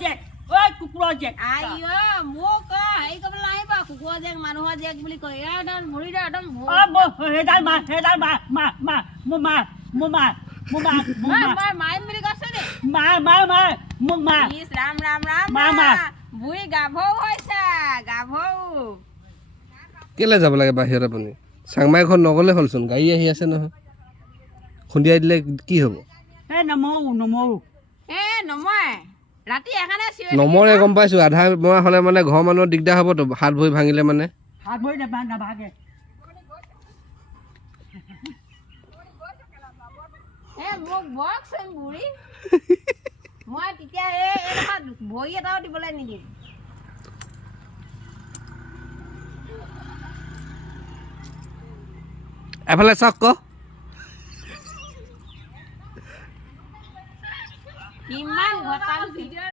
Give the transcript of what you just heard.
Jack ঐ কুকুৰৰ Jack আইও মোক হেৰি কৰিবলৈ আহিব কুকুৰৰ জেক মানুহৰ জেক বুলি কয় একদম ভৰিতে একদম সেইডাল মই মাৰিম বুলি কৈছে নি ৰাম ৰাম ৰাম বুঢ়ী গাভৰু হৈছে গাভৰু কেলে যাব লাগে বাহিৰত আপুনি চাংমাই ঘৰত নগ'লে হ'লচোন গাড়ী আহি আছে নহয় খুন্দিয়াই দিলে কি হ'ব নমৰো নমৰে ৰাতি এখানে নমৰে গম পাইছোঁ আধা মৰা হ'লে মানে ঘৰৰ মানুহৰ দিগদাৰ হ'বতো হাত ভৰি ভাঙিলে মানে হাত ভৰি নাভাগে মোক বকচোন বুঢ়ী মই তেতিয়া ভৰি এটাও দিবলৈ নিদিম এফালে চাওক ক কিমান ঘটাল ভিডিঅ'